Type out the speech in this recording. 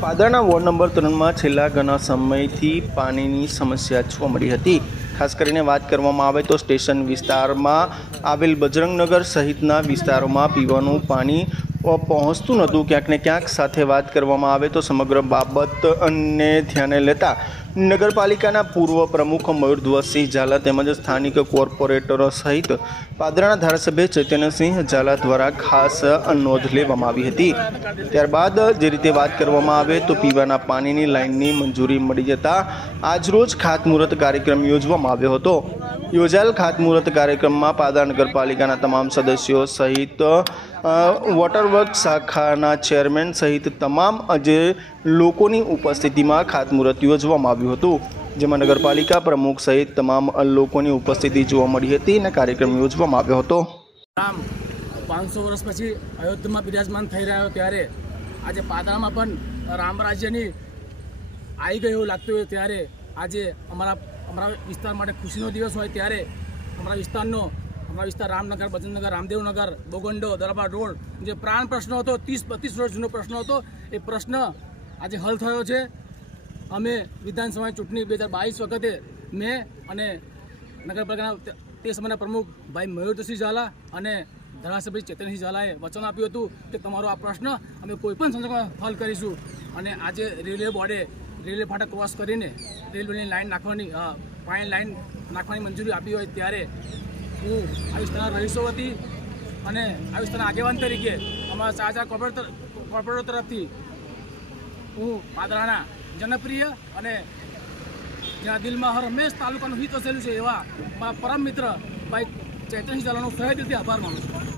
પાદરના ward number 3માં છેલ્લા ઘણા સમયથી પાણીની સમસ્યા જોવા મળી હતી। ખાસ કરીને વાત કરવામાં આવે તો સ્ટેશન વિસ્તારમાં આવેલ બજરંગનગર સહિતના વિસ્તારોમાં પીવાનું પાણી પહોંચતું નહોતું। ક્યાંક ને ક્યાંક સાથે વાત કરવામાં આવે તો સમગ્ર બાબતને ધ્યાને લેતા નગરપાલિકાના પૂર્વ પ્રમુખ મયુરધ્વજસિંહ ઝાલા તેમજ સ્થાનિક કોર્પોરેટરો સહિત પાદરાના ધારાસભ્ય ચૈતન્યસિંહ ઝાલા દ્વારા ખાસ નોંધ લેવામાં આવી હતી। ત્યારબાદ જે રીતે વાત કરવામાં આવે તો પીવાના પાણીની લાઇનની મંજૂરી મળી જતા આજરોજ ખાતમુહૂર્ત કાર્યક્રમ યોજવામાં આવ્યો હતો। યોજાયેલ ખાતમુહૂર્ત કાર્યક્રમમાં પાદરા નગરપાલિકાના તમામ સદસ્યો સહિત વોટરવર્ક શાખાના ચેરમેન સહિત તમામ જે લોકોની ઉપસ્થિતિમાં ખાતમુહૂર્ત યોજવામાં આવ્યું હતું, જેમાં નગરપાલિકા પ્રમુખ સહિત તમામ લોકોની ઉપસ્થિતિ જોવા મળી હતી અને કાર્યક્રમ યોજવામાં આવ્યો હતો। રામ 500 વર્ષ પછી અયોધ્યામાં બિરાજમાન થઈ રહ્યો ત્યારે આજે પાદરામાં પણ રામ રાજ્યની આવી ગઈ એવું લાગતું હોય ત્યારે આજે અમારા વિસ્તાર માટે ખુશીનો દિવસ હોય ત્યારે અમારા વિસ્તાર રામનગર, બજરંગનગર, રામદેવનગર, બોગંડો, દરબાર રોડ જે પ્રાણ પ્રશ્ન હતો 30-32 વર્ષ જૂનો પ્રશ્ન હતો એ પ્રશ્ન આજે હલ થયો છે। અમે વિધાનસભાની ચૂંટણી 2022 વખતે મેં અને નગરપાલિકાના તે સમયના પ્રમુખ ભાઈ મયુરધ્વજસિંહ ઝાલા અને ધારાસભ્ય ચૈતન્યસિંહ ઝાલાએ વચન આપ્યું હતું કે તમારો આ પ્રશ્ન અમે કોઈપણ સંજોગોમાં હલ કરીશું। અને આજે રેલવે બોર્ડે રેલવે ફાટક ક્રોસ કરીને રેલવેની લાઇન નાખવાની પાણી લાઇન નાખવાની મંજૂરી આપી હોય ત્યારે હું આ વિસ્તારના રહીશો વતી અને આ વિસ્તારના આગેવાન તરીકે અમારા ચાર કોર્પોરેટર તરફથી હું પાદરાના જનપ્રિય અને જેના દિલમાં હર હંમેશ તાલુકાનું હિત વસેલું છે એવા મારા પરમ મિત્ર ભાઈ ચૈતન્યસિંહ ઝાલાનો સહેજ રીતે આભાર માનું છું।